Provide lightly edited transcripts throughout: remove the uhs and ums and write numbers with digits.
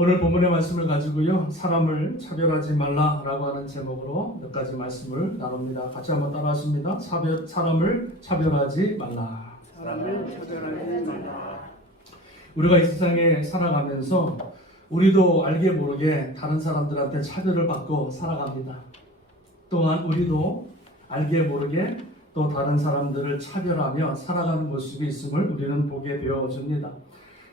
오늘 본문의 말씀을 가지고요, 사람을 차별하지 말라라고 하는 제목으로 몇 가지 말씀을 나눕니다. 같이 한번 따라하십니다. 사람을 차별하지 말라. 사람을 차별하지 말라. 우리가 이 세상에 살아가면서 우리도 알게 모르게 다른 사람들한테 차별을 받고 살아갑니다. 또한 우리도 알게 모르게 또 다른 사람들을 차별하며 살아가는 모습이 있음을 우리는 보게 되어집니다.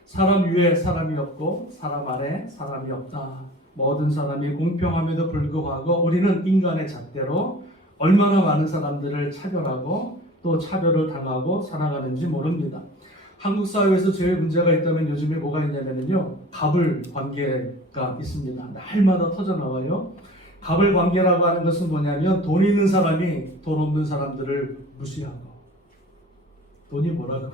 사람 위에 사람이 없고 사람 아래 사람이 없다. 모든 사람이 공평함에도 불구하고 우리는 인간의 잣대로 얼마나 많은 사람들을 차별하고 또 차별을 당하고 살아가는지 모릅니다. 한국 사회에서 제일 문제가 있다면 요즘에 뭐가 있냐면요, 갑을 관계가 있습니다. 날마다 터져 나와요. 갑을 관계라고 하는 것은 뭐냐면 돈 있는 사람이 돈 없는 사람들을 무시하고, 돈이 뭐라고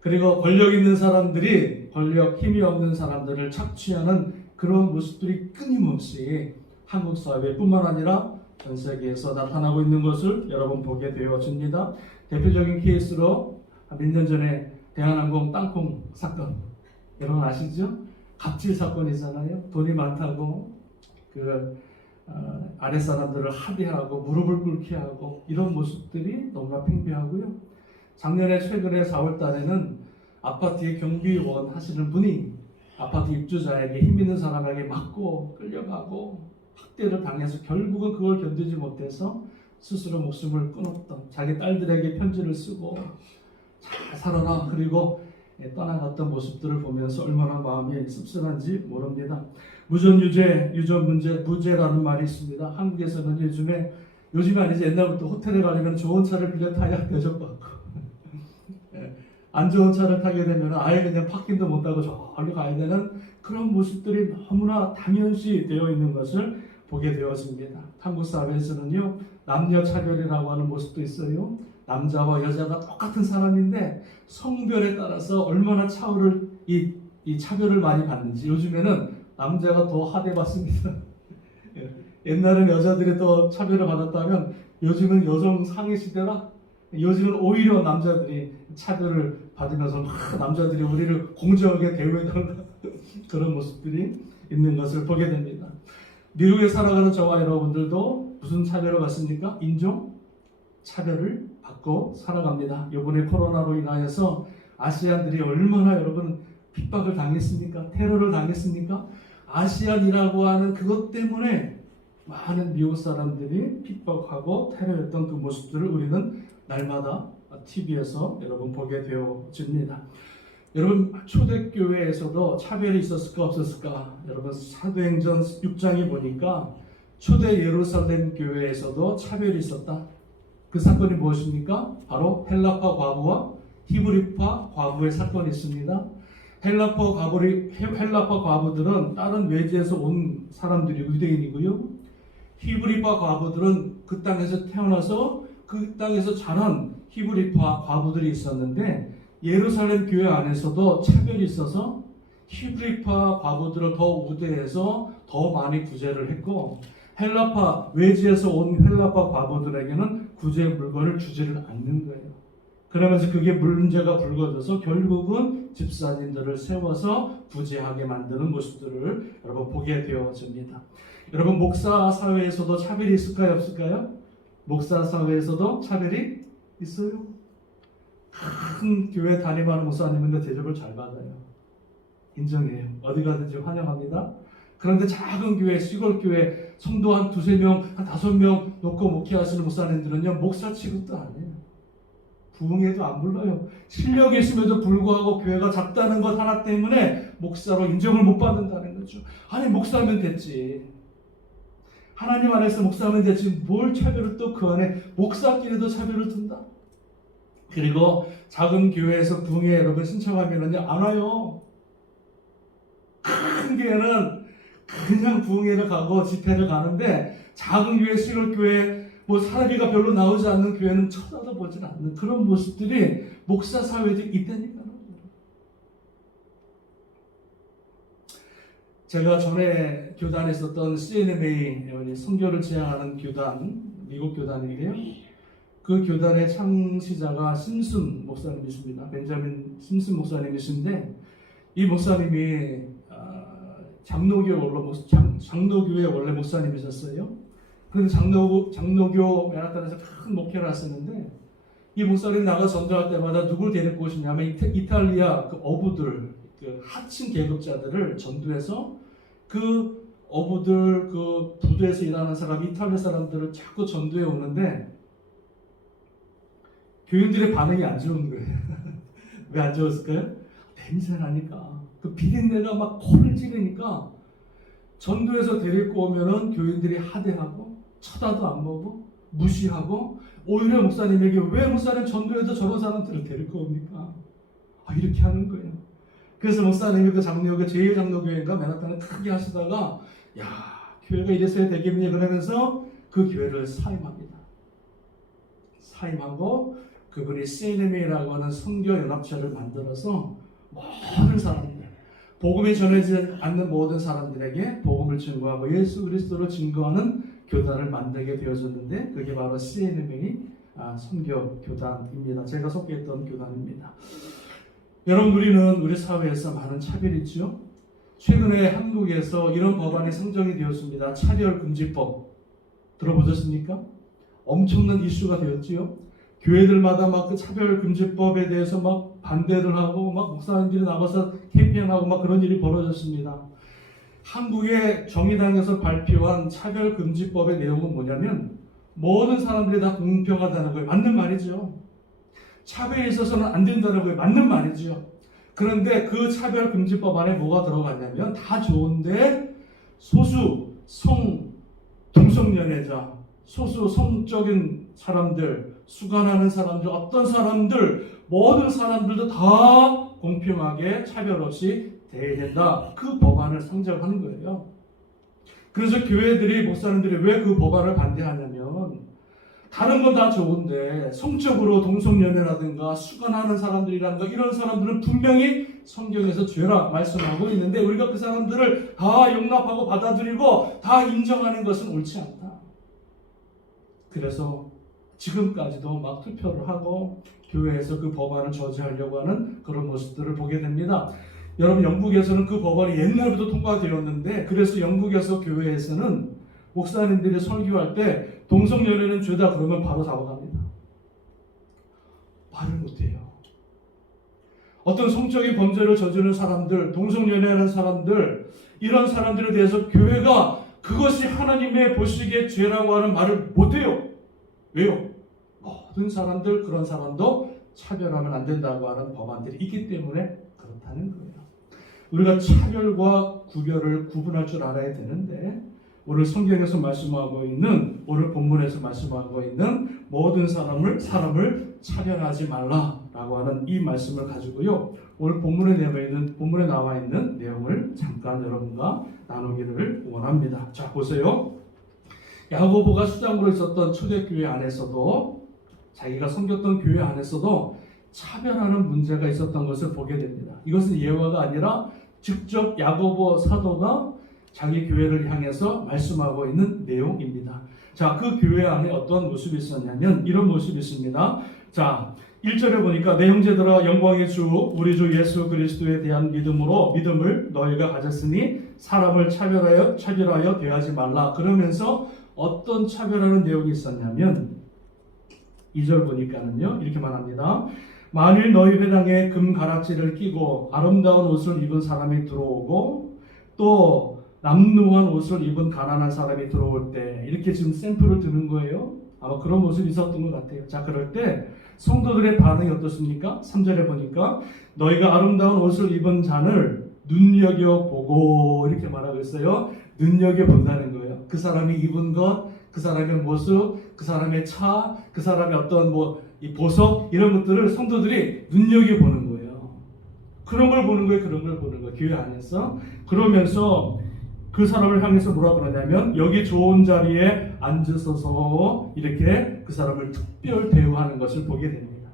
그리고 권력 있는 사람들이 권력, 힘이 없는 사람들을 착취하는 그런 모습들이 끊임없이 한국 사회뿐만 아니라 전 세계에서 나타나고 있는 것을 여러분 보게 되어집니다. 대표적인 케이스로 몇 년 전에 대한항공 땅콩 사건, 여러분 아시죠? 갑질 사건이잖아요. 돈이 많다고 아래 사람들을 합의하고 무릎을 꿇게 하고, 이런 모습들이 너무나 팽배하고요. 최근에 4월 달에는 아파트의 경비원 하시는 분이 아파트 입주자에게, 힘 있는 사람에게 맞고 끌려가고 학대를 당해서 결국은 그걸 견디지 못해서 스스로 목숨을 끊었던, 자기 딸들에게 편지를 쓰고 잘 살아라 그리고 떠나갔던 모습들을 보면서 얼마나 마음이 씁쓸한지 모릅니다. 무전유죄, 무죄라는 말이 있습니다. 한국에서는 요즘에 아니지 옛날부터 호텔에 가려면 좋은 차를 빌려 타야 대접받고 안 좋은 차를 타게 되면 아예 그냥 파킹도 못하고 저기 가야 되는 그런 모습들이 너무나 당연시 되어 있는 것을 보게 되었습니다. 한국 사회에서는요, 남녀 차별이라고 하는 모습도 있어요. 남자와 여자가 똑같은 사람인데 성별에 따라서 얼마나 이 차별을 많이 받는지, 요즘에는 남자가 더 하대받습니다. 옛날엔 여자들이 더 차별을 받았다면 요즘은 여성 상위 시대라 요즘은 오히려 남자들이 차별을 받으면서 남자들이 우리를 공정하게 대우해달라 그런 모습들이 있는 것을 보게 됩니다. 미국에 살아가는 저와 여러분들도 무슨 차별을 받습니까? 인종 차별을 받고 살아갑니다. 이번에 코로나로 인하여서 아시안들이 얼마나 여러분 핍박을 당했습니까? 테러를 당했습니까? 아시안이라고 하는 그것 때문에 많은 미국 사람들이 핍박하고 테러했던 그 모습들을 우리는 날마다 TV에서 여러분 보게 되어집니다. 여러분, 초대교회에서도 차별이 있었을까 없었을까? 여러분, 사도행전 6장에 보니까 초대 예루살렘 교회에서도 차별이 있었다. 그 사건이 무엇입니까? 바로 헬라파 과부와 히브리파 과부의 사건이 있습니다. 헬라파 과부들은 다른 외지에서 온 사람들이 유대인이고요. 히브리파 과부들은 그 땅에서 태어나서 그 땅에서 자란 히브리파 과부들이 있었는데, 예루살렘 교회 안에서도 차별이 있어서 히브리파 과부들을 더 우대해서 더 많이 구제를 했고, 외지에서 온 헬라파 과부들에게는 구제 물건을 주지를 않는 거예요. 그러면서 그게 문제가 불거져서 결국은 집사님들을 세워서 구제하게 만드는 모습들을 여러분 보게 되어집니다. 여러분, 목사 사회에서도 차별이 있을까요, 없을까요? 목사 사회에서도 차별이 있어요. 큰 교회 담임하는 목사님인데 대접을 잘 받아요. 인정해요. 어디 가든지 환영합니다. 그런데 작은 교회, 시골 교회, 성도 한 2-3명, 한 5명 놓고 목회하시는 목사님들은요, 목사 취급도 안 해요. 부흥회도 안 불러요. 실력이 있음에도 불구하고 교회가 작다는 것 하나 때문에 목사로 인정을 못 받는다는 거죠. 아니, 목사면 됐지. 하나님 안에서 목사면 됐지. 뭘 차별을 또 그 안에 목사끼리도 차별을 둔다. 그리고 작은 교회에서 부흥회 여러분 신청하면은요, 안 와요. 큰 교회는 그냥 부흥회를 가고 집회를 가는데, 작은 교회, 시골 교회, 사례비가 별로 나오지 않는 교회는 쳐다도 보지 않는 그런 모습들이 목사 사회도 있다니까요. 제가 전에 교단에 있었던 CNMA, 선교를 지향하는 교단, 미국 교단인데요. 그 교단의 창시자가 심슨 목사님이십니다. 벤자민 심슨 목사님이신데, 이 목사님이 장로교회 원래 목사님이셨어요. 그런데 장로교 맨하탄에서 큰 목회를 하셨는데 이 목사님 나가 전도할 때마다 누굴 데리고 오시냐면 이탈리아 그 어부들, 그 하층 계급자들을 전도해서 그 어부들 그 부두에서 일하는 사람, 이탈리아 사람들을 자꾸 전도해 오는데 교인들의 반응이 안 좋은 거예요. 왜 안 좋았을까요? 냄새 나니까 그 비린내가 막 코를 찌르니까 전도해서 데리고 오면은 교인들이 하대하고 쳐다도 안 보고 무시하고 오히려 목사님에게 왜 목사님 전도해서 저런 사람들을 데리고 옵니까? 이렇게 하는 거예요. 그래서 목사님이 그 장로교 제1장로교회인가 맨하탄을 크게 하시다가 야 교회가 이래서야 되겠니 그러면서 그 교회를 사임합니다. 사임하고 그분이 CNMA라고 하는 선교연합체를 만들어서 모든 사람들 복음이 전해지지 않는 모든 사람들에게 복음을 증거하고 예수 그리스도를 증거하는 교단을 만들게 되어졌는데 그게 바로 CNMA 선교 교단입니다. 제가 속했던 교단입니다. 여러분 우리는 우리 사회에서 많은 차별이 있죠. 최근에 한국에서 이런 법안이 상정이 되었습니다. 차별금지법 들어보셨습니까? 엄청난 이슈가 되었지요. 교회들마다 막 그 차별금지법에 대해서 막 반대를 하고 막 목사님들이 나가서 캠페인하고 막 그런 일이 벌어졌습니다. 한국의 정의당에서 발표한 차별금지법의 내용은 뭐냐면 모든 사람들이 다 공평하다는 거예요. 맞는 말이죠. 차별에 있어서는 안 된다는 거예요. 맞는 말이죠. 그런데 그 차별금지법 안에 뭐가 들어갔냐면 다 좋은데 소수 동성연애자, 소수 성적인 사람들, 수간하는 사람들, 어떤 사람들, 모든 사람들도 다 공평하게 차별 없이 대해야 된다. 그 법안을 상정하는 거예요. 그래서 교회들이 목사님들이 왜 그 법안을 반대하냐면 다른 건 다 좋은데 성적으로 동성연애라든가 수간하는 사람들이라든가 이런 사람들은 분명히 성경에서 죄라 말씀하고 있는데 우리가 그 사람들을 다 용납하고 받아들이고 다 인정하는 것은 옳지 않다. 그래서 지금까지도 막 투표를 하고 교회에서 그 법안을 저지하려고 하는 그런 모습들을 보게 됩니다. 여러분 영국에서는 그 법안이 옛날부터 통과되었는데 그래서 영국에서 교회에서는 목사님들이 설교할 때 동성연애는 죄다 그러면 바로 잡아갑니다. 말을 못해요. 어떤 성적인 범죄를 저지르는 사람들, 동성연애하는 사람들 이런 사람들에 대해서 교회가 그것이 하나님의 보시기에 죄라고 하는 말을 못해요. 왜요? 모든 사람들 그런 사람도 차별하면 안 된다고 하는 법안들이 있기 때문에 그렇다는 거예요. 우리가 차별과 구별을 구분할 줄 알아야 되는데 오늘 성경에서 말씀하고 있는 오늘 본문에서 말씀하고 있는 모든 사람을 차별하지 말라라고 하는 이 말씀을 가지고요. 오늘 본문에 나와 있는 내용을 잠깐 여러분과 나누기를 원합니다. 자 보세요. 야고보가 수장으로 있었던 초대교회 안에서도 자기가 섬겼던 교회 안에서도 차별하는 문제가 있었던 것을 보게 됩니다. 이것은 예화가 아니라 직접 야고보 사도가 자기 교회를 향해서 말씀하고 있는 내용입니다. 자, 그 교회 안에 어떤 모습이 있었냐면 이런 모습이 있습니다. 자, 1절에 보니까 내 형제들아 영광의 주 우리 주 예수 그리스도에 대한 믿음을 너희가 가졌으니 사람을 차별하여 대하지 말라. 그러면서 어떤 차별하는 내용이 있었냐면 2절 보니까는요 이렇게 말합니다. 만일 너희 회당에 금 가락지를 끼고 아름다운 옷을 입은 사람이 들어오고 또 남루한 옷을 입은 가난한 사람이 들어올 때 이렇게 지금 샘플을 드는 거예요. 아마 그런 모습이 있었던 것 같아요. 자 그럴 때 성도들의 반응이 어떻습니까? 3절에 보니까 너희가 아름다운 옷을 입은 잔을 눈여겨보고 이렇게 말하고 있어요. 눈여겨본다는 거예요. 그 사람이 입은 것, 그 사람의 모습, 그 사람의 차, 그 사람의 어떤 이 보석 이런 것들을 성도들이 눈여겨보는 거예요. 그런 걸 보는 거예요. 교회 안에서. 그러면서 그 사람을 향해서 뭐라 그러냐면 여기 좋은 자리에 앉으소서 이렇게 그 사람을 특별 대우하는 것을 보게 됩니다.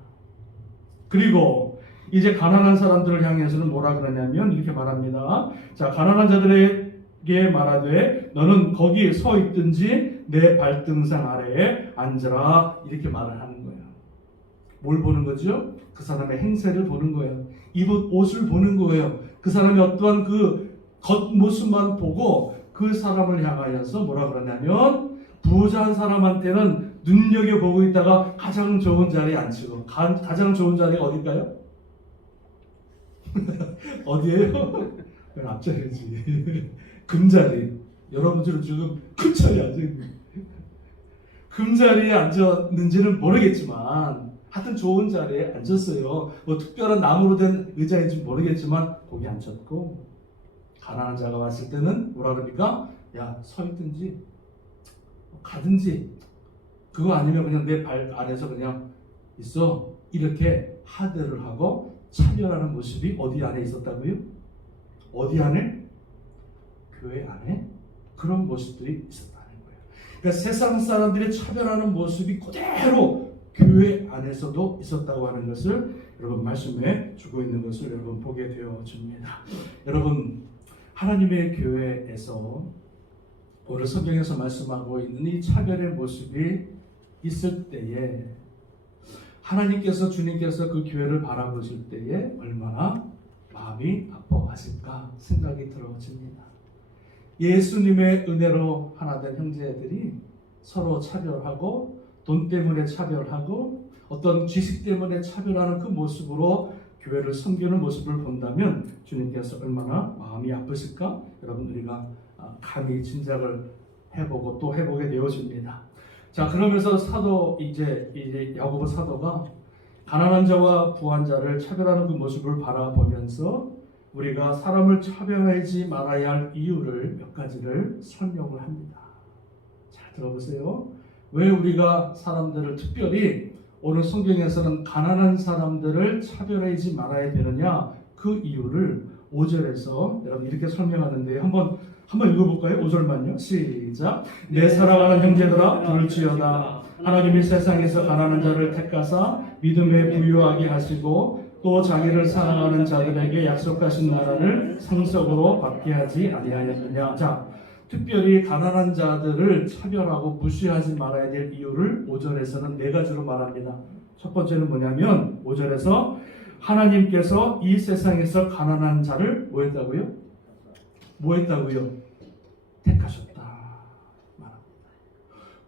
그리고 이제 가난한 사람들을 향해서는 뭐라 그러냐면 이렇게 말합니다. 자, 가난한 자들에게 말하되 너는 거기 서 있든지 내 발등상 아래에 앉으라 이렇게 말을 하는 거예요. 뭘 보는 거죠? 그 사람의 행세를 보는 거예요. 입은 옷을 보는 거예요. 그 사람이 어떠한 그 겉모습만 보고 그 사람을 향하여서 뭐라 그러냐면 부자한 사람한테는 눈여겨보고 있다가 가장 좋은 자리에 앉히고 가장 좋은 자리가 어딜까요? 어디예요? 앞자리지. 금자리. 여러분들은 지금 금자리에 앉아있는 금자리에 앉았는지는 모르겠지만 하여튼 좋은 자리에 앉았어요. 뭐 특별한 나무로 된 의자인지 모르겠지만 거기 앉았고 가난한 자가 왔을 때는 뭐라 그럽니까? 야, 서 있든지 가든지 그거 아니면 그냥 내 발 아래서 그냥 있어. 이렇게 하대를 하고 차별하는 모습이 어디 안에 있었다고요? 어디 안에? 교회 안에 그런 모습들이 있었다는 거예요. 그러니까 세상 사람들이 차별하는 모습이 그대로 교회 안에서도 있었다고 하는 것을 여러분 말씀해 주고 있는 것을 여러분 보게 되어집니다. 여러분 하나님의 교회에서 오늘 성경에서 말씀하고 있는 이 차별의 모습이 있을 때에 하나님께서 주님께서 그 교회를 바라보실 때에 얼마나 마음이 아파하실까 생각이 들어집니다. 예수님의 은혜로 하나 된 형제들이 서로 차별하고 돈 때문에 차별하고 어떤 지식 때문에 차별하는 그 모습으로 교회를 섬기는 모습을 본다면 주님께서 얼마나 마음이 아프실까? 여러분 우리가 감히 짐작을 해보고 또 해보게 되어집니다. 자, 그러면서 사도 이제 야고보 사도가 가난한 자와 부한 자를 차별하는 그 모습을 바라보면서 우리가 사람을 차별하지 말아야 할 이유를 몇 가지를 설명을 합니다. 잘 들어보세요. 왜 우리가 사람들을 특별히 오늘 성경에서는 가난한 사람들을 차별하지 말아야 되느냐 그 이유를 5절에서 여러분 이렇게 설명하는데 한번 읽어볼까요? 5절만요. 시작. 내 사랑하는 형제들아 들을지어다. 하나님이 세상에서 가난한 자를 택하사 믿음에 부유하게 하시고 또 자기를 사랑하는 자들에게 약속하신 나라를 상속으로 받게 하지 아니하였느냐. 자, 특별히 가난한 자들을 차별하고 무시하지 말아야 될 이유를 5절에서는 4가지로 말합니다. 첫 번째는 뭐냐면 5절에서 하나님께서 이 세상에서 가난한 자를 뭐 했다고요? 택하셨다 말합니다.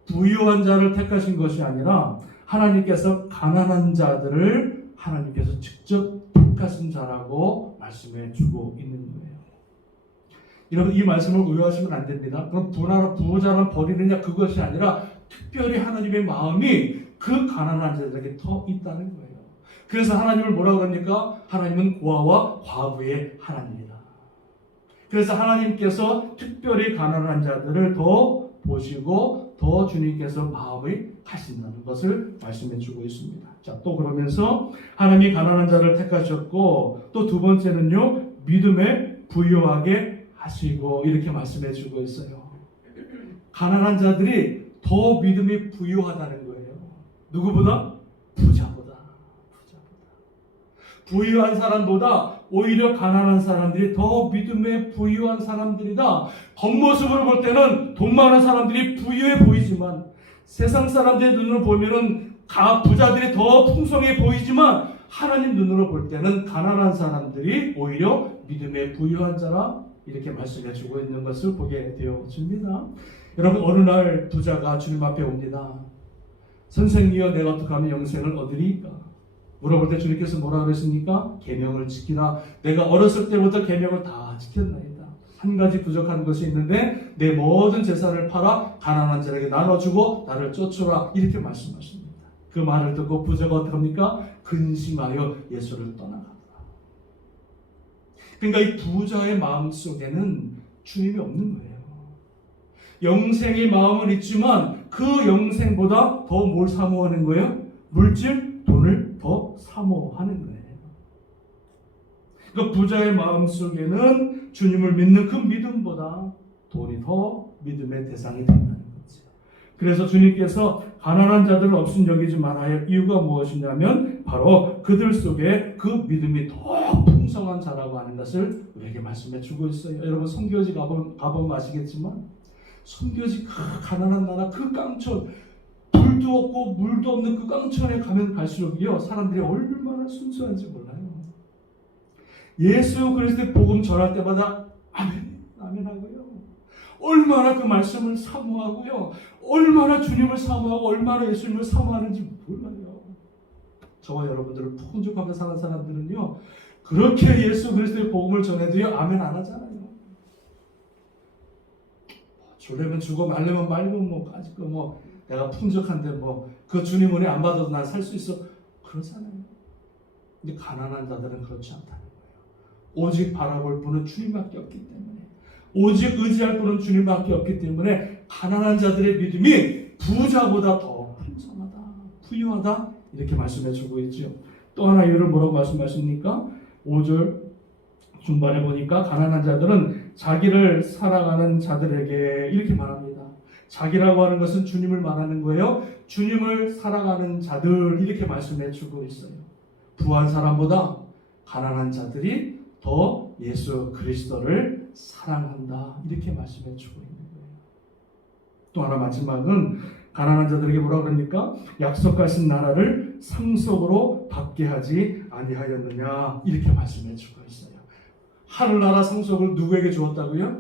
부유한 자를 택하신 것이 아니라 하나님께서 가난한 자들을 하나님께서 직접 택하신 자라고 말씀해 주고 있는 거예요. 여러분 이 말씀을 오해하시면 안 됩니다. 그럼 부자만 버리느냐 그것이 아니라 특별히 하나님의 마음이 그 가난한 자들에게 더 있다는 거예요. 그래서 하나님을 뭐라고 합니까? 하나님은 고아와 과부의 하나님이다. 그래서 하나님께서 특별히 가난한 자들을 더 보시고 더 주님께서 마음을 하신다는 것을 말씀해 주고 있습니다. 자, 또 그러면서 하나님이 가난한 자를 택하셨고 또 두 번째는요 믿음에 부유하게 하시고 이렇게 말씀해 주고 있어요. 가난한 자들이 더 믿음이 부유하다는 거예요. 누구보다? 부자보다. 부유한 사람보다 오히려 가난한 사람들이 더 믿음에 부유한 사람들이다. 겉모습으로 볼 때는 돈 많은 사람들이 부유해 보이지만 세상 사람들의 눈으로 보면은 부자들이 더 풍성해 보이지만 하나님 눈으로 볼 때는 가난한 사람들이 오히려 믿음에 부유한 자라 이렇게 말씀해 주고 있는 것을 보게 되어집니다. 여러분 어느 날 부자가 주님 앞에 옵니다. 선생이여 내가 어떻게 하면 영생을 얻으리까? 물어볼 때 주님께서 뭐라 그랬습니까? 계명을 지키라. 내가 어렸을 때부터 계명을 다 지켰나이다. 한 가지 부족한 것이 있는데 내 모든 재산을 팔아 가난한 자에게 나눠주고 나를 쫓으라. 이렇게 말씀하십니다. 그 말을 듣고 부자가 어떻게 합니까? 근심하여 예수를 떠나가더라. 그러니까 이 부자의 마음 속에는 주님이 없는 거예요. 영생의 마음은 있지만 그 영생보다 더 뭘 사모하는 거예요? 물질, 돈을 더 사모하는 거예요. 그 부자의 마음 속에는 주님을 믿는 그 믿음보다 돈이 더 믿음의 대상이 된다는 거죠. 그래서 주님께서 가난한 자들을 없인 여기지 말아야 할 이유가 무엇이냐면 바로 그들 속에 그 믿음이 더 풍성한 자라고 하는 것을 우리에게 말씀해 주고 있어요. 여러분 선교지 가보면 아시겠지만 선교지 그 가난한 나라 그 깡촌 불도 없고 물도 없는 그 깡촌에 가면 갈수록요 사람들이 얼마나 순수한지 몰라요. 예수 그리스도의 복음 전할 때마다 아멘 하고요. 얼마나 그 말씀을 사모하고요. 얼마나 주님을 사모하고 얼마나 예수님을 사모하는지 몰라요. 저와 여러분들을 풍족하게 사는 사람들은요. 그렇게 예수 그리스도의 복음을 전해도요. 아멘 안 하잖아요. 주려면 주고 말려면 말고 뭐 가지고 뭐 내가 풍족한데 뭐 그 주님 은혜 안 받아도 난 살 수 있어. 그러잖아요. 근데 가난한 자들은 그렇지 않다는 거예요. 오직 바라볼 분은 주님밖에 없기 때문에, 오직 의지할 분은 주님밖에 없기 때문에 가난한 자들의 믿음이 부자보다 더 풍성하다, 부유하다 이렇게 말씀해 주고 있죠. 또 하나 이유를 뭐라고 말씀하십니까? 5절 중반에 보니까 가난한 자들은 자기를 사랑하는 자들에게 이렇게 말합니다. 자기라고 하는 것은 주님을 말하는 거예요. 주님을 사랑하는 자들 이렇게 말씀해 주고 있어요. 부한 사람보다 가난한 자들이 더 예수 그리스도를 사랑한다 이렇게 말씀해 주고 있는 거예요. 또 하나 마지막은 가난한 자들에게 뭐라 그럽니까? 약속하신 나라를 상속으로 받게 하지 아니하였느냐 이렇게 말씀해 주고 있어요. 하늘나라 상속을 누구에게 주었다고요?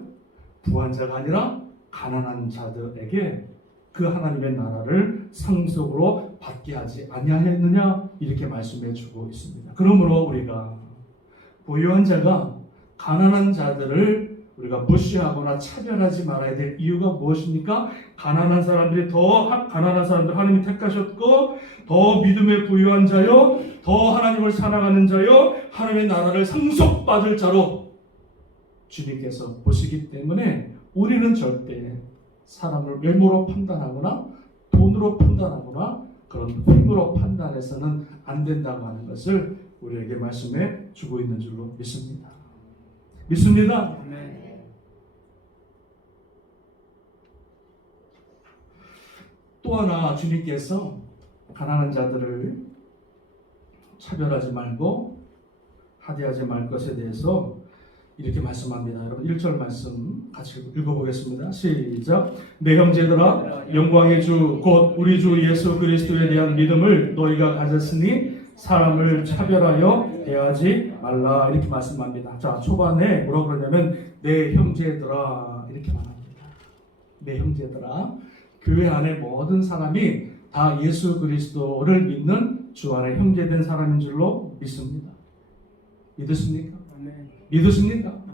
부한 자가 아니라 가난한 자들에게 그 하나님의 나라를 상속으로 받게 하지 아니하였느냐 이렇게 말씀해 주고 있습니다. 그러므로 우리가 부유한 자가 가난한 자들을 우리가 무시하거나 차별하지 말아야 될 이유가 무엇입니까? 가난한 사람들 하나님이 택하셨고 더 믿음의 부유한 자요, 더 하나님을 사랑하는 자요, 하나님의 나라를 상속받을 자로 주님께서 보시기 때문에 우리는 절대 사람을 외모로 판단하거나 돈으로 판단하거나 그런 힘으로 판단해서는 안 된다고 하는 것을 우리에게 말씀해 주고 있는 줄로 믿습니다. 믿습니다. 네. 또 하나 주님께서 가난한 자들을 차별하지 말고 하대하지 말 것에 대해서 이렇게 말씀합니다. 여러분 1절 말씀 같이 읽어보겠습니다. 시작. 내 형제들아 영광의 주 곧 우리 주 예수 그리스도에 대한 믿음을 너희가 가졌으니 사람을 차별하여 대하지 말라 이렇게 말씀합니다. 자, 초반에 뭐라고 그러냐면 내 형제들아 이렇게 말합니다. 내 형제들아, 교회 안에 모든 사람이 다 예수 그리스도를 믿는 주 안에 형제된 사람인 줄로 믿습니다. 믿으십니까? 믿으십니까?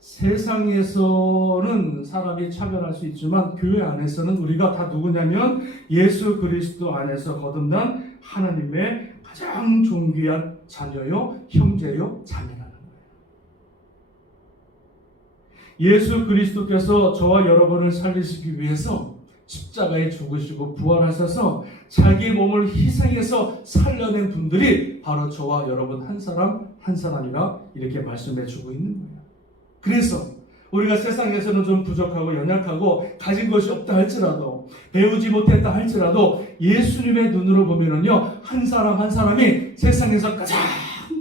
세상에서는 사람이 차별할 수 있지만 교회 안에서는 우리가 다 누구냐면 예수 그리스도 안에서 거듭난 하나님의 가장 존귀한 자녀요, 형제요, 자매라는 거예요. 예수 그리스도께서 저와 여러분을 살리시기 위해서 십자가에 죽으시고 부활하셔서 자기 몸을 희생해서 살려낸 분들이 바로 저와 여러분 한 사람 한 사람이라 이렇게 말씀해 주고 있는 거예요. 그래서 우리가 세상에서는 좀 부족하고 연약하고 가진 것이 없다 할지라도 배우지 못했다 할지라도 예수님의 눈으로 보면은요 한 사람 한 사람이 세상에서 가장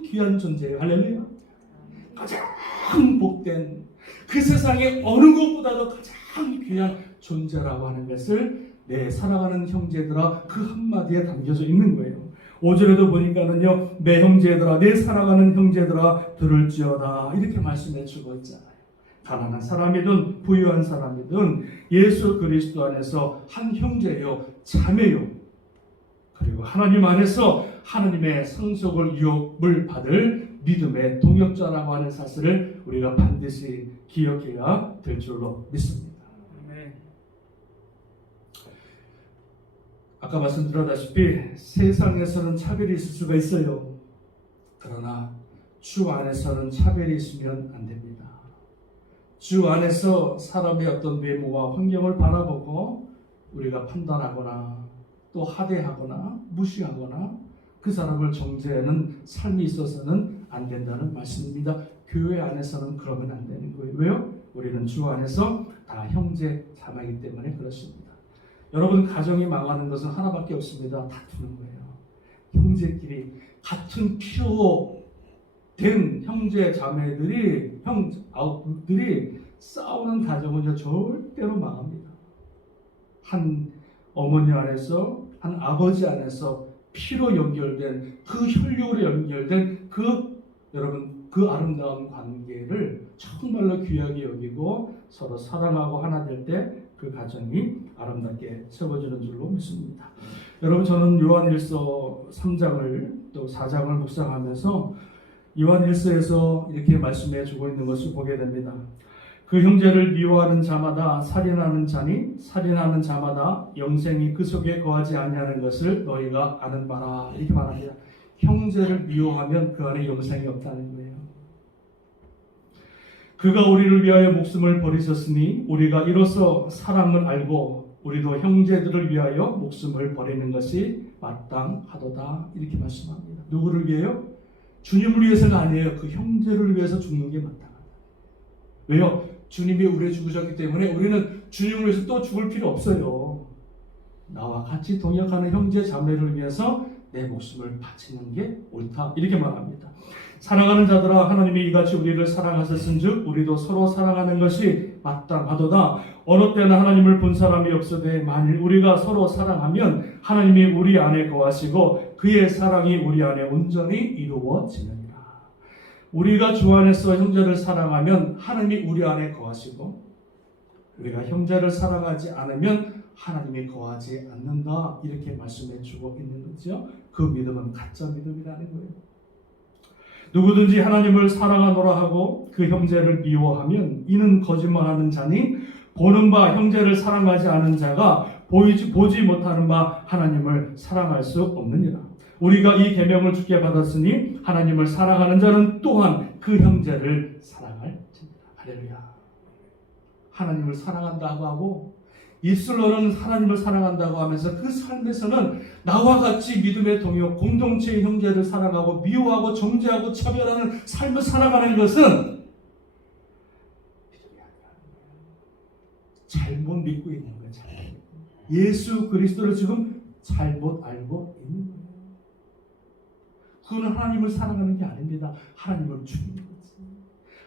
귀한 존재예요. 할렐루야. 가장 복된 그 세상에 어느 것보다도 가장 귀한 존재라고 하는 것을 내 사랑하는 형제들아 그 한마디에 담겨져 있는 거예요. 5절에도 보니까는요 내 형제들아 내 사랑하는 형제들아 들을지어다 이렇게 말씀해 주고 있잖아요. 가난한 사람이든 부유한 사람이든 예수 그리스도 안에서 한 형제요 자매요 그리고 하나님 안에서 하나님의 상속을 유업을 받을 믿음의 동역자라고 하는 사실을 우리가 반드시 기억해야 될 줄로 믿습니다. 아까 말씀드렸다시피 세상에서는 차별이 있을 수가 있어요. 그러나 주 안에서는 차별이 있으면 안 됩니다. 주 안에서 사람의 어떤 외모와 환경을 바라보고 우리가 판단하거나 또 하대하거나 무시하거나 그 사람을 정죄하는 삶이 있어서는 안 된다는 말씀입니다. 교회 안에서는 그러면 안 되는 거예요. 왜요? 우리는 주 안에서 다 형제 자매이기 때문에 그렇습니다. 여러분 가정이 망하는 것은 하나밖에 없습니다. 다투는 거예요. 형제끼리 같은 피로 된 형제 자매들이 형들이 싸우는 가정은 절대로 망합니다. 한 어머니 안에서 한 아버지 안에서 피로 연결된 그 혈육으로 연결된 그 여러분 그 아름다운 관계를 정말로 귀하게 여기고 서로 사랑하고 하나 될 때 그 가정이 아름답게 세워지는 줄로 믿습니다. 여러분, 저는 요한일서 3장을 또 4장을 묵상하면서 요한일서에서 이렇게 말씀해 주고 있는 것을 보게 됩니다. 그 형제를 미워하는 자마다 살인하는 자니 살인하는 자마다 영생이 그 속에 거하지 아니하는 것을 너희가 아는 바라. 이렇게 말합니다. 형제를 미워하면 그 안에 영생이 없다는 거예요. 그가 우리를 위하여 목숨을 버리셨으니 우리가 이로써 사랑을 알고 우리도 형제들을 위하여 목숨을 버리는 것이 마땅하도다. 이렇게 말씀합니다. 누구를 위해요? 주님을 위해서가 아니에요. 그 형제를 위해서 죽는 게 마땅하다. 왜요? 주님이 우리를 죽으셨기 때문에 우리는 주님을 위해서 또 죽을 필요 없어요. 나와 같이 동역하는 형제 자매를 위해서 내 목숨을 바치는 게 옳다. 이렇게 말합니다. 사랑하는 자들아, 하나님이 이같이 우리를 사랑하셨은즉 우리도 서로 사랑하는 것이 마땅하도다. 어느 때나 하나님을 본 사람이 없으되 만일 우리가 서로 사랑하면 하나님이 우리 안에 거하시고 그의 사랑이 우리 안에 온전히 이루어지느니라. 우리가 주 안에서 형제를 사랑하면 하나님이 우리 안에 거하시고 우리가 형제를 사랑하지 않으면 하나님이 거하지 않는다. 이렇게 말씀해 주고 있는 거죠. 그 믿음은 가짜 믿음이라는 거예요. 누구든지 하나님을 사랑하노라 하고 그 형제를 미워하면 이는 거짓말하는 자니 보는 바 형제를 사랑하지 않은 자가 보지 못하는 바 하나님을 사랑할 수 없느니라. 우리가 이 계명을 주께 받았으니 하나님을 사랑하는 자는 또한 그 형제를 사랑할지니라. 할렐루야. 하나님을 사랑한다고 하고 입술로는 하나님을 사랑한다고 하면서 그 삶에서는 나와 같이 믿음의 동역 공동체의 형제를 사랑하고 미워하고 정죄하고 차별하는 삶을 살아가는 것은 잘못 믿고 있는 거예요. 예수 그리스도를 지금 잘못 알고 있는 거예요. 그거는 하나님을 사랑하는 게 아닙니다. 하나님을 죽이는 거지.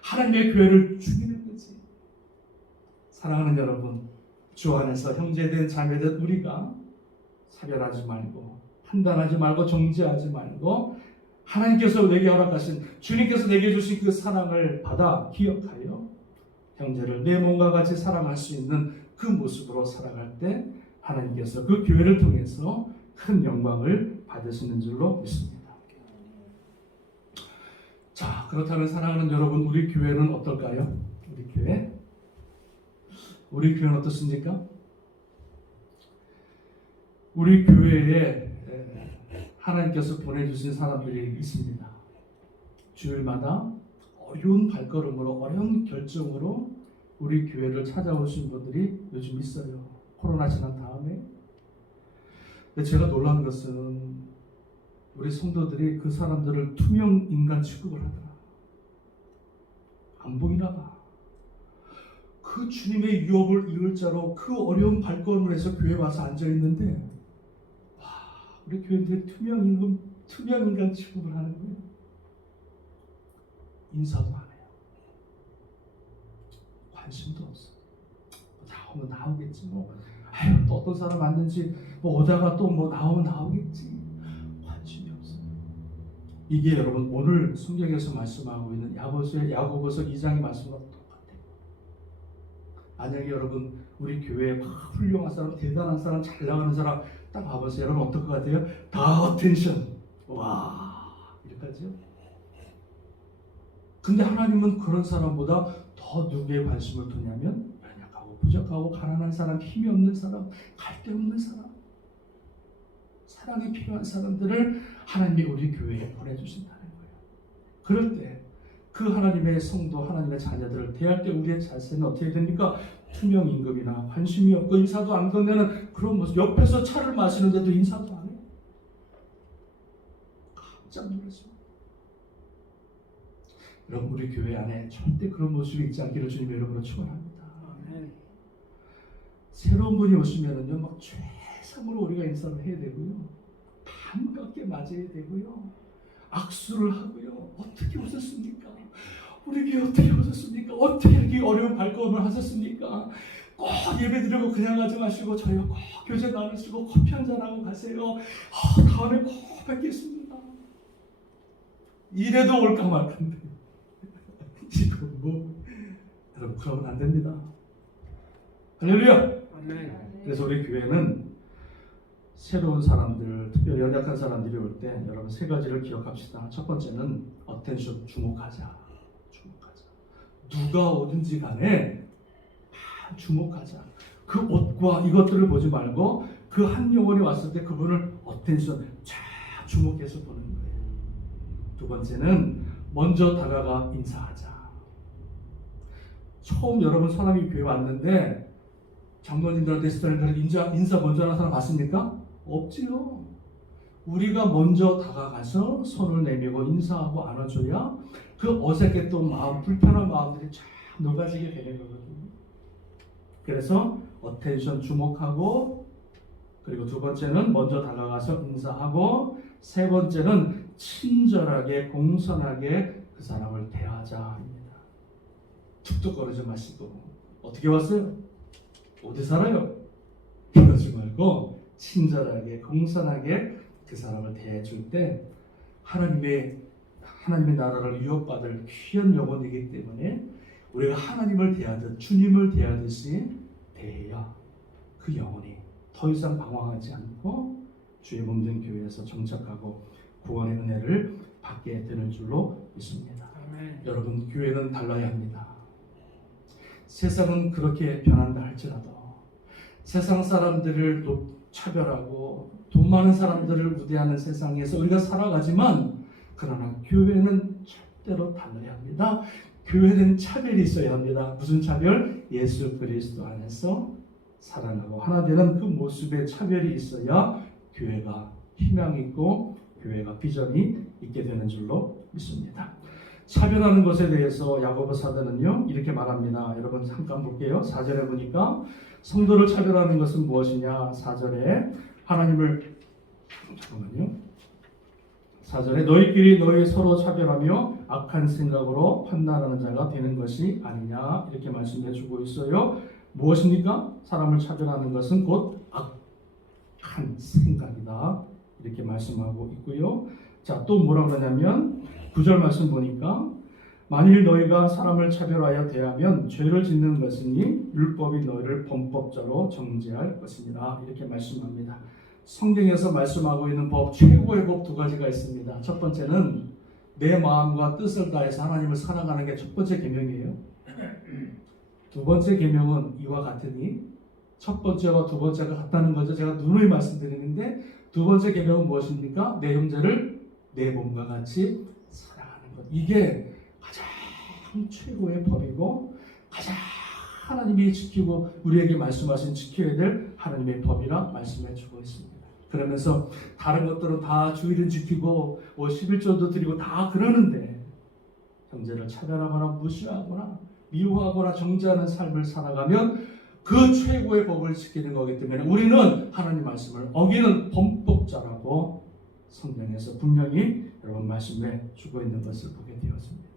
하나님의 교회를 죽이는 거지. 사랑하는 여러분, 주 안에서 형제된 자매된 우리가 차별하지 말고 판단하지 말고 정죄하지 말고 하나님께서 내게 허락하신 주님께서 내게 주신 그 사랑을 받아 기억하여 형제를 내 몸과 같이 사랑할 수 있는 그 모습으로 살아갈 때 하나님께서 그 교회를 통해서 큰 영광을 받으시는 줄로 믿습니다. 자, 그렇다면 사랑하는 여러분, 우리 교회는 어떨까요? 우리 교회는 어떻습니까? 우리 교회에 하나님께서 보내주신 사람들이 있습니다. 주일마다 어려운 발걸음으로 어려운 결정으로 우리 교회를 찾아오신 분들이 요즘 있어요. 코로나 지난 다음에. 근데 제가 놀란 것은 우리 성도들이 그 사람들을 투명 인간 취급을 하더라. 안 보이나 봐. 그 주님의 유업을 이을 자로 그 어려운 발걸음을 해서 교회에 와서 앉아있는데 와, 우리 교회들이 투명 인간 취급을 하는 거예요. 인사도 안 해요. 관심도 없어. 나오면 나오겠지 뭐. 아유, 또 어떤 사람 왔는지 뭐 오다가 또 뭐 나오면 나오겠지. 관심이 없어요. 이게 여러분 오늘 성경에서 말씀하고 있는 야고보서 2장의 말씀과 똑같아요. 만약에 여러분 우리 교회에 막 훌륭한 사람, 대단한 사람, 잘 나가는 사람 딱 봐보세요. 여러분 어떨 것 같아요? 다 어텐션. 와, 이렇게 하죠. 근데 하나님은 그런 사람보다 더 누구에 관심을 두냐면 연약하고 부족하고 가난한 사람, 힘이 없는 사람, 갈데 없는 사람, 사랑이 필요한 사람들을 하나님이 우리 교회에 보내주신다는 거예요. 그럴 때 그 하나님의 성도, 하나님의 자녀들을 대할 때 우리의 자세는 어떻게 됩니까? 투명 임금이나 관심이 없고 인사도 안 건네는 그런 모습. 옆에서 차를 마시는데도 인사도 안 해요. 깜짝 놀랐습니다. 여러분, 우리 교회 안에 절대 그런 모습이 있지 않기를 주님의 이름으로 축원합니다. 새로운 분이 오시면은요, 막 최상으로 우리가 인사를 해야 되고요, 반갑게 맞아야 되고요, 악수를 하고요. 어떻게 오셨습니까? 우리 교회 어떻게 오셨습니까? 어떻게 이렇게 어려운 발걸음을 하셨습니까? 꼭 예배 드리고 그냥 가지 마시고 저희와 꼭 교제 나누시고 커피 한잔 하고 가세요. 다음에 꼭 뵙겠습니다. 이래도 올까 말건데 그러면 안 됩니다. 할렐루야. 아멘. 그래서 우리 교회는 새로운 사람들, 특별히 연약한 사람들이 올 때 여러분 세 가지를 기억합시다. 첫 번째는 어텐션, 주목하자. 누가 오든지 간에 다 주목하자. 그 옷과 이것들을 보지 말고 그 한 영혼이 왔을 때 그분을 어텐션 쫙 주목해서 보는 거예요. 두 번째는 먼저 다가가 인사하자. 처음 여러분 사람이 교회 왔는데 장로님들한테 스타일들은 인사 먼저 하는 사람 봤습니까? 없지요. 우리가 먼저 다가가서 손을 내밀고 인사하고 안아줘야 그 어색했던 마음, 불편한 마음들이 쫙 녹아지게 되는 거거든요. 그래서 어텐션 주목하고, 그리고 두 번째는 먼저 다가가서 인사하고, 세 번째는 친절하게 공손하게 그 사람을 대하자 합니다. 툭툭거리지 마시고 어떻게 왔어요? 어디 살아요? 이러지 말고 친절하게 공손하게 그 사람을 대해줄 때 하나님의 나라를 유업받을 귀한 영혼이기 때문에 우리가 하나님을 대하듯 주님을 대하듯이 대해야 그 영혼이 더 이상 방황하지 않고 주의 몸된 교회에서 정착하고 구원의 은혜를 받게 되는 줄로 믿습니다. 아멘. 여러분, 교회는 달라야 합니다. 세상은 그렇게 변한다 할지라도 세상 사람들을 차별하고 돈 많은 사람들을 우대하는 세상에서 우리가 살아가지만, 그러나 교회는 절대로 달라야 합니다. 교회는 차별이 있어야 합니다. 무슨 차별? 예수 그리스도 안에서 사랑하고 하나 되는 그 모습의 차별이 있어야 교회가 희망 있고 교회가 비전이 있게 되는 줄로 믿습니다. 차별하는 것에 대해서 야고보 사도는요 이렇게 말합니다. 여러분 잠깐 볼게요. 4절에 보니까 성도를 차별하는 것은 무엇이냐? 4절에 하나님을, 잠깐만요. 4절에 너희끼리 너희 서로 차별하며 악한 생각으로 판단하는 자가 되는 것이 아니냐, 이렇게 말씀해 주고 있어요. 무엇입니까? 사람을 차별하는 것은 곧 악한 생각이다, 이렇게 말씀하고 있고요. 자, 또 뭐라 그러냐면 9절 말씀 보니까 만일 너희가 사람을 차별하여 대하면 죄를 짓는 것이니 율법이 너희를 범법자로 정죄할 것이니라, 이렇게 말씀합니다. 성경에서 말씀하고 있는 법, 최고의 법 두 가지가 있습니다. 첫 번째는 내 마음과 뜻을 다해서 하나님을 사랑하는 게 첫 번째 계명이에요. 두 번째 계명은 이와 같으니, 첫 번째와 두 번째가 같다는 거죠. 제가 누누이 말씀드리는데, 두 번째 계명은 무엇입니까? 내 형제를 내 몸과 같이 사랑하는 것. 이게 가장 최고의 법이고 가장 하나님이 지키고 우리에게 말씀하신 지켜야 될 하나님의 법이라 말씀해 주고 있습니다. 그러면서 다른 것들은 다 주일은 지키고 11조도 드리고 다 그러는데 형제를 차별하거나 무시하거나 미워하거나 정죄하는 삶을 살아가면 그 최고의 법을 지키는 거기 때문에 우리는 하나님 말씀을 어기는 범법자라고 성경에서 분명히 여러분 말씀해 주고 있는 것을 보게 되었습니다.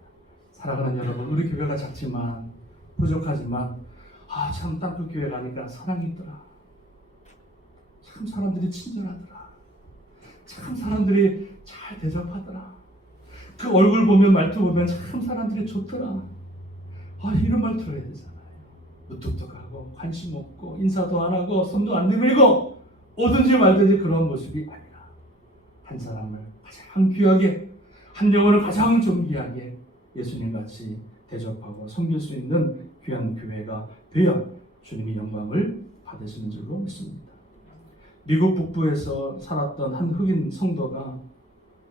사랑하는 여러분, 우리 교회가 작지만 부족하지만 참 땅끝 교회 가니까 사랑이 있더라. 참 사람들이 친절하더라. 참 사람들이 잘 대접하더라. 그 얼굴 보면 말투 보면 참 사람들이 좋더라. 이런 말 들어야 되잖아요. 무뚝뚝하고 관심 없고 인사도 안 하고 손도 안 내밀고 오든지 말든지 그런 모습이 아니라 한 사람을 가장 귀하게, 한 영혼을 가장 존귀하게 예수님같이 대접하고 섬길 수 있는 귀한 교회가 되어 주님의 영광을 받으시는 줄로 믿습니다. 미국 북부에서 살았던 한 흑인 성도가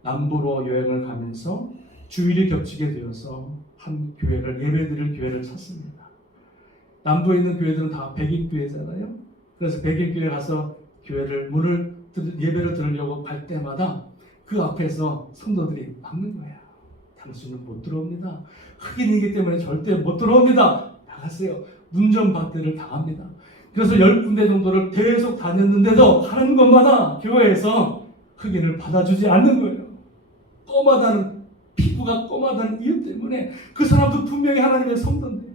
남부로 여행을 가면서 주일이 겹치게 되어서 한 교회를, 예배드릴 교회를 찾습니다. 남부에 있는 교회들은 다 백인 교회잖아요. 그래서 백인 교회 가서 예배를 들으려고 갈 때마다 그 앞에서 성도들이 막는 거야. 당신은 못 들어옵니다. 흑인이기 때문에 절대 못 들어옵니다. 나가세요. 문전박대를 당합니다. 그래서 10군데 정도를 계속 다녔는데도 가는 곳마다 교회에서 흑인을 받아주지 않는 거예요. 꼬마다는, 피부가 꼬마다는 이유 때문에 그 사람도 분명히 하나님의 성도인데.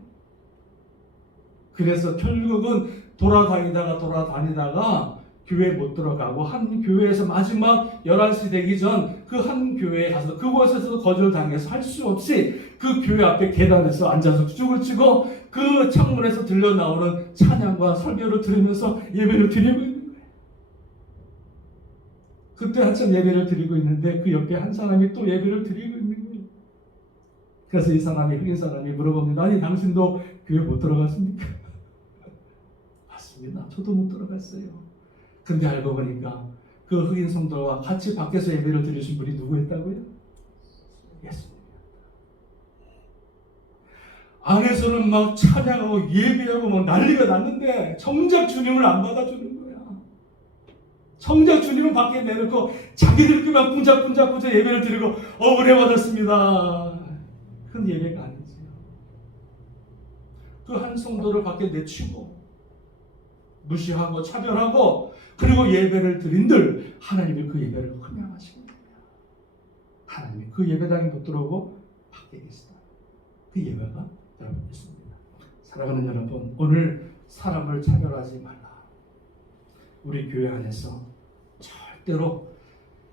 그래서 결국은 돌아다니다가 교회에 못 들어가고 한 교회에서 마지막 11시 되기 전 그 한 교회에 가서 그곳에서 거절당해서 할 수 없이 그 교회 앞에 계단에서 앉아서 죽을 치고 그 창문에서 들려 나오는 찬양과 설교를 들으면서 예배를 드리고 있는 거예요. 그때 한참 예배를 드리고 있는데 그 옆에 한 사람이 또 예배를 드리고 있는 거예요. 그래서 이 사람이, 흑인 사람이 물어봅니다. 아니 당신도 교회 못 들어갔습니까? 맞습니다. 저도 못 들어갔어요. 근데 알고 보니까 그 흑인 성도와 같이 밖에서 예배를 드리신 분이 누구였다고요? 예수님. 안에서는 막 찬양하고 예배하고 막 난리가 났는데 정작 주님을 안 받아주는 거야. 정작 주님은 밖에 내놓고 자기들끼리만 쿵짝쿵짝 예배를 드리고 은혜 받았습니다. 큰 예배가 아니지요. 그 한 성도를 밖에 내치고 무시하고 차별하고 그리고 예배를 드린들 하나님이 그 예배를 흠양하시는 거예요. 하나님이 그 예배당에 못 들어오고 밖에 계시다. 그 예배가 여러분 있습니다. 사랑하는 여러분, 오늘 사람을 차별하지 말라. 우리 교회 안에서 절대로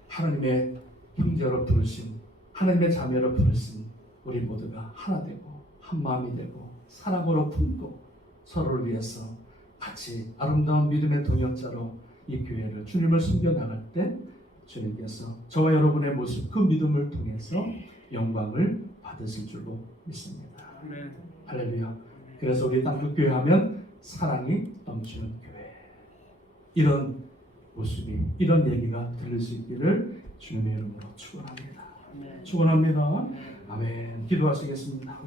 하나님의 형제로 부르신, 하나님의 자매로 부르신 우리 모두가 하나 되고 한 마음이 되고 사랑으로 품고 서로를 위해서 같이 아름다운 믿음의 동역자로 이 교회를 주님을 숨겨나갈 때 주님께서 저와 여러분의 모습, 그 믿음을 통해서 영광을 받으실 줄로 믿습니다. 할렐루야. 그래서 우리 땅끝교회 하면 사랑이 넘치는 교회, 이런 모습이, 이런 얘기가 들릴 수 있기를 주님의 이름으로 축원합니다. 축원합니다. 아멘. 기도하시겠습니다.